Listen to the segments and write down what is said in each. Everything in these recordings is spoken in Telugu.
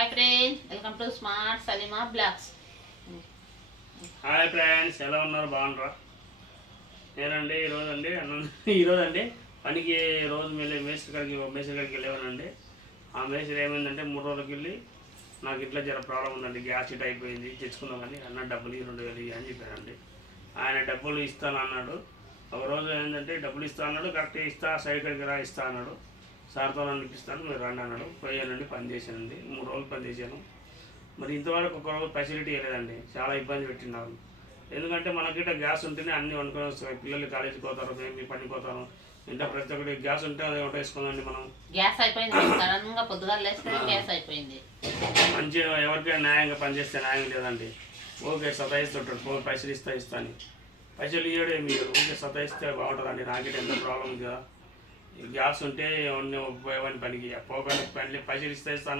Hi friends welcome to smart Saleema blogs hi friends ఎలా ఉన్నారు? బాగున్నారా? నేనండి ఈరోజు అండి అన్న ఈరోజు అండి పనికి రోజు వెళ్ళి మేస్త్రి కాడికి మేస్త్రి కాడికి వెళ్ళేవానండి. ఆ మేస్త్రి ఏమైందంటే మూడు రోజులకి వెళ్ళి నాకు ఇట్లా జర ప్రాబ్లం ఉందండి. గ్యాస్ ఇట్ అయిపోయింది. తెచ్చుకుందామని అన్న డబ్బులు ఈ రెండు వేలు అని చెప్పానండి. ఆయన డబ్బులు ఇస్తాను అన్నాడు ఒక రోజు ఏంటంటే డబ్బులు ఇస్తా అన్నాడు కరెక్ట్గా ఇస్తా సైడ్ కాడికి రా ఇస్తా అన్నాడు. సార్తో నన్ను ఇప్పిస్తాను మీరు రండి అన్నాడు. పోయానండి పని చేశానండి. మూడు రోజులు పని చేశాను. మరి ఇంతవరకు ఒక రోజు ఫెసిలిటీ ఇవ్వలేదండి. చాలా ఇబ్బంది పెట్టినారు. ఎందుకంటే మనకిట గ్యాస్ ఉంటేనే అన్ని వండుకొని వస్తాయి. పిల్లలు కాలేజీకి పోతారు మేము పనికి పోతారు ఇంత ప్రతి ఒక్కటి గ్యాస్ ఉంటే అది వంట వేసుకోదండి మనం. గ్యాస్ అయిపోయింది. లేస్తే గ్యాస్ మంచిగా ఎవరికైనా న్యాయంగా పనిచేస్తే న్యాయం లేదండి. ఓకే సతాయిస్తుంటాడు. పో పైసలు ఇస్తా ఇస్తా అని. పైసలు ఇవ్వడే మీరు. ఊరికే సతాయిస్తే బాగుంటుందండి. నాకైతే ఎంత ప్రాబ్లం ఉంది కదా గ్యాస్ ఉంటే ఎవరిని పనికి పోకుండా పని పైసలు ఇస్తా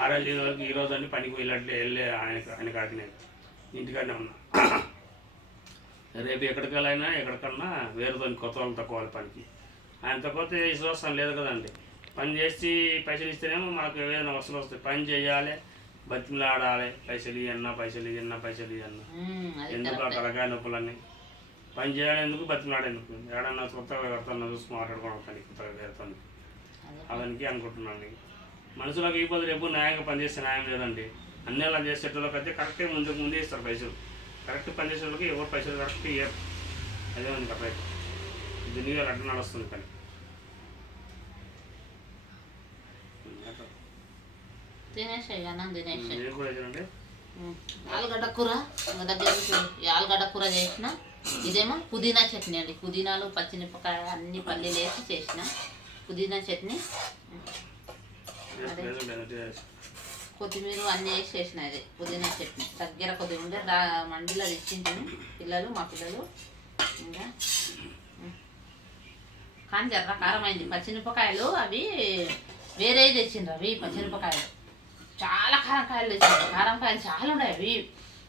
ఆ రోజు ఈ వరకు ఈ రోజు అండి పనికి వెళ్ళట్లే వెళ్ళే ఆయన ఆయన కాడికి నేను ఇంటికాడనే ఉన్నా. రేపు ఎక్కడికి వెళ్ళైనా ఎక్కడికన్నా వేరేతో కొత్త వాళ్ళు తక్కువ పనికి. ఆయన తక్కువ విశ్వాసం లేదు కదండి. పని చేసి పైసలు ఇస్తేనేమో మాకు ఏదైనా వసతులు వస్తాయి పని చేయాలి బతిమలాడాలి. పైసలు ఇవ్వన్నా పైసలు ఇవ్వన్నా పైసలు అది ఎందుకు ఆ. తలకాయ నొప్పులన్నీ? పని చేయాలెందుకు బతిమలాడేందుకు? ఏడన్నా కొత్తగా ఎవరితో చూసి మాట్లాడుకోవడం పని కొత్తగా వేరుతో. అవన్నీ అనుకుంటున్నాను నేను. మనుషులకు ఈ పొద్దు రేపు న్యాయంగా పనిచేస్తే న్యాయం లేదండి. అన్ని అలా చేసేటోళ్ళకి అయితే కరెక్ట్గా ముందుకు ముందే ఇస్తారు పైసలు. కరెక్ట్ పనిచేసే వాళ్ళకి ఎవరు పైసలు కరెక్ట్ ఇయ్యరు. అదే ఉంది కరెక్ట్ దునియా అడ్డు నడుస్తుంది పని. తినేసాయి అన్నం తినేసాయి కూడా. ఆలుగడ్డ కూర ఇంకా దగ్గర ఆలుగడ్డ కూర చేసిన. ఇదేమో పుదీనా చట్నీ అండి. పుదీనాలు పచ్చిమిరపకాయ అన్ని పల్లీలు వేసి చేసిన. పుదీనా చట్నీ. కొత్తిమీర అన్నీ వేసి చేసిన ఇది పుదీనా చట్నీ. దగ్గర కొద్దిగా ఉండే దా మండిలో తెచ్చింటాను పిల్లలు మా పిల్లలు. ఇంకా కానీ జర్ర కారం అయింది. పచ్చిమిరపకాయలు అవి వేరే తెచ్చిండ్రు అవి పచ్చిమిరపకాయలు. చాలా కారం కాయలు తెచ్చిండ్రు కారం కాయలు చాలా ఉన్నాయి అవి.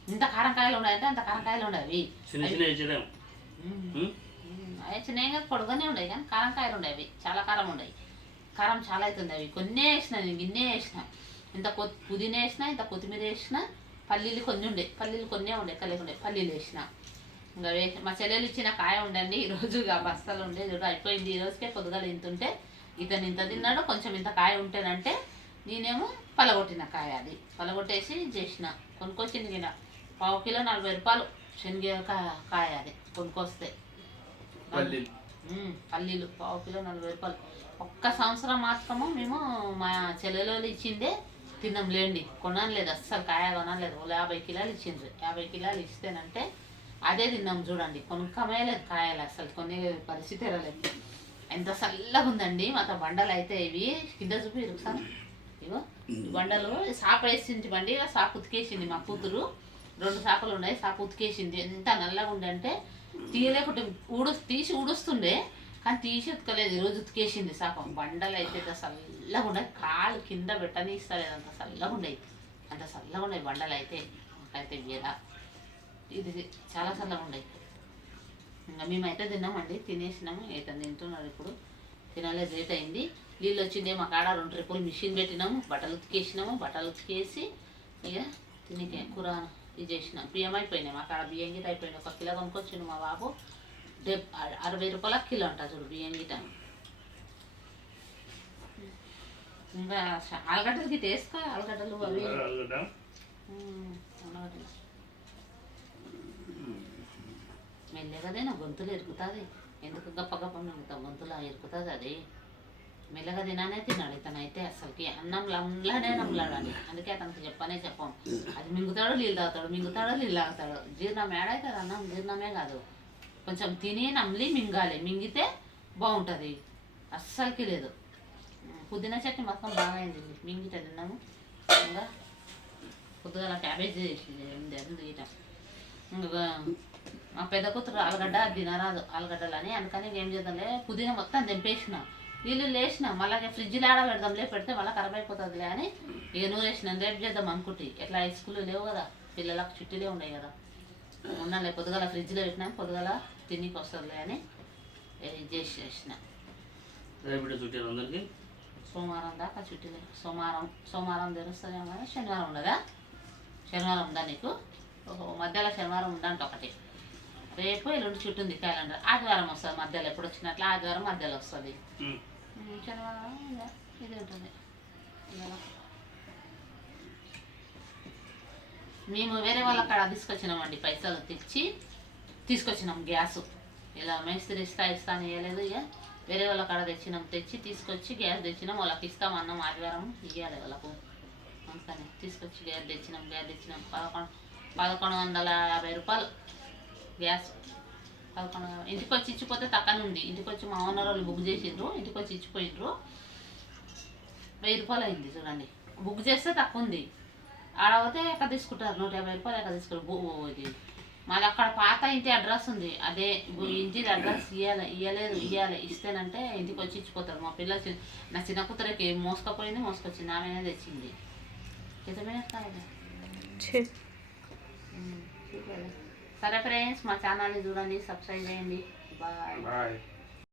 ఇంత కారం కాయలు ఉన్నాయంటే అంత కారం కాయలు ఉన్నాయి చిన్న అవి చిన్నగా పొడుగానే ఉన్నాయి కానీ కారం కాయలు ఉన్నాయి అవి. చాలా కారం ఉన్నాయి. కారం చాలా అవుతుంది అవి. కొన్నే వేసిన నేను గిన్నె వేసిన. ఇంత కొ పుదీనా వేసిన ఇంత కొత్తిమీర వేసిన పల్లీలు కొన్ని ఉండే. పల్లీలు కొన్నే ఉండే కలిగి ఉండే. పల్లీలు వేసిన. ఇంకా వేసి మా చెల్లెలు ఇచ్చిన కాయ ఉండండి. ఈరోజు ఇక బస్తాలు ఉండే. చూడు అయిపోయింది. ఈ రోజుకే పొద్దుగాల ఇంత ఉంటే ఇతను ఇంత తిన్నాడు కొంచెం ఇంత కాయ ఉంటేనంటే నేనేమో పలగొట్టిన కాయ అది. పలగొట్టేసి చేసిన. కొనుక్కొచ్చింది గిన పావు కిలో నలభై రూపాయలు శనగ కాయ అది కొనుక్కొస్తే. పల్లీలు. పావు కిలో నలభై రూపాయలు. ఒక్క సంవత్సరం మాత్రము మేము మా చెల్లెలు ఇచ్చిందే తిన్నాం లేండి. కొనలేదు అస్సలు కాయ కొనలేదు ఓ యాభై కిలోలు ఇచ్చిండ్రు. యాభై కిలోలు ఇస్తేనంటే అదే తిన్నాం చూడండి. కొనుక్కమే లేదు కాయలు అసలు కొనే పరిస్థితి రాలేదు. ఎంత చల్లగా ఉందండి మాతో బండలు అయితే ఇవి. కింద చూపి ఇగో బండలు సాప వేసింది బండి సాప ఉతికేసింది మా కూతురు. రెండు సాపలు ఉన్నాయి సాప ఉతికేసింది. ఎంత నల్లగా ఉండే అంటే తీయలేకుంటే ఊడు తీసి ఊడుస్తుండే కానీ తీసి ఉతకలేదు. ఈరోజు ఉతికేసింది సాపం. బండలు అయితే చల్లగా ఉన్నాయి. కాలు కింద పెట్టని ఇస్తలేదు అంత చల్లగా ఉన్నాయి. అంత చల్లగా ఉన్నాయి బండలు అయితే. అయితే వీర ఇది చాలా చల్లగా ఉన్నాయి. ఇంకా మేమైతే తిన్నామండి. తినేసినాము. అయితే తింటున్నారు ఇప్పుడు. తినలేదు లేట్ అయింది. నీళ్ళు వచ్చింది మా కాడ రెండు ట్రిప్పులు మిషన్ పెట్టినాము బట్టలు ఉతికేసినాము బట్టలు ఉతికేసి ఇక తినికి కూర ఇది చేసినాం. బియ్యం అయిపోయినాయి మా కాడ బియ్యం గిట అయిపోయినాయి. ఒక కిలో కొనుక్కొచ్చిండు మా బాబు. డెబ్ అరవై రూపాయల కిలో అంట చూడు బియ్యం గిట ఇంకా ఆలుగడ్డలు గిట వేసుకో ఆలుగడ్డలు అవి. మెల్లగదే నా గొంతులు ఇరుకుతుంది ఎందుకు గప్ప గప్ప మింగుతాం గొంతులో ఇరుకుతుంది అది? మెల్లగా తినానే తినాడు ఇతనైతే అసలుకి. అన్నం లంలానే నమ్మలాడాలి అందుకే అతనికి చెప్పనే చెప్పాం. అది మింగుతాడు నీళ్ళు తాగుతాడు మింగుతాడో నీళ్ళు తాగుతాడు. జీర్ణం ఏడైతుంది అన్నం జీర్ణమే కాదు. కొంచెం తిని నమ్లి మింగాలి. మింగితే బాగుంటుంది. అస్సలకి లేదు. పుదీనా చట్నీ మొత్తం బాగా అయింది మింగితే తిన్నాము. ఇంకా పొద్దుగాల క్యాబేజ్ ఇట ఇంకా మా పెద్ద కూతురు ఆలుగడ్డ తినరాదు ఆలుగడ్డలు అని అందుకని ఏం చేద్దాంలే పుదీనా మొత్తం దింపేసిన నీళ్ళు లేచిన మళ్ళీ ఫ్రిడ్జ్లో ఆడ పెడదాంలే పెడితే మళ్ళీ ఖరాబ్ అయిపోతుందిలే అని ఇక నూరు వేసిన రేపు చేద్దాం అనుకుంటే. ఎట్లా హై స్కూల్లో లేవు కదా పిల్లలకు చుట్టీలే ఉన్నాయి కదా. ఉన్నాలే పొద్దుగాల ఫ్రిడ్జ్లో పెట్టినా పొద్దుగాల తినికి వస్తుందిలే అని చేసి చేసిన. సోమవారం దాకా చుట్టూ సోమవారం సోమవారం తెరుస్తుందేమో శనివారం ఉండదా శనివారం ఉందా నీకు? ఓహో మధ్యలో శనివారం ఉందంట ఒకటి. రేపు ఎల్లుండి చుట్టూ ఉంది క్యాలెండర్ ఆదివారం వస్తుంది మధ్యలో ఎప్పుడు వచ్చినట్లు ఆదివారం మధ్యలో వస్తుంది. శనివారం ఇదే ఉంటుంది. మేము వేరే వాళ్ళ కాడ తీసుకొచ్చినామండి పైసలు తెచ్చి తీసుకొచ్చినాం గ్యాస్. ఇలా మేస్త్రి ఇస్తా ఇస్తా అని ఇవ్వలేదు ఇక వేరే వాళ్ళ కాడ తెచ్చినాం తెచ్చి తీసుకొచ్చి గ్యాస్ తెచ్చినాం వాళ్ళకి ఇస్తామన్నాం ఆదివారం ఇవ్వాలి వాళ్ళకు. అందుకని తీసుకొచ్చి గ్యాస్ తెచ్చినాం గ్యాస్ తెచ్చినాం. పదకొండు పదకొండు వందల యాభై రూపాయలు. గ్యాస్ పదకొండు ఇంటికి వచ్చి ఇచ్చిపోతే తక్కువ ఉంది ఇంటికి వచ్చి మా ఓనర్ వాళ్ళు బుక్ చేసిండ్రు ఇంటికి వచ్చి ఇచ్చిపోయిండ్రు వెయ్యి రూపాయలు అయింది చూడండి. బుక్ చేస్తే తక్కువ ఉంది. ఆడ పోతే ఎక్కడ తీసుకుంటారు. నూట యాభై రూపాయలు ఎక్కడ తీసుకుంటారు. ఇది. మాది అక్కడ పాత ఇంటి అడ్రస్ ఉంది. అదే ఇంటి అడ్రస్ ఇవ్వాలి ఇవ్వలేదు ఇవ్వాలి ఇస్తేనంటే ఇంటికి వచ్చి ఇచ్చిపోతారు. మా పిల్ల నా చిన్న కూతురికి మోసుకపోయింది. మోసుకొచ్చింది. ఆమెనే తెచ్చింది. నిజమే కాదు. సరే ఫ్రెండ్స్ మా ఛానల్ని చూడండి సబ్స్క్రైబ్ చేయండి. బాయ్. బాయ్.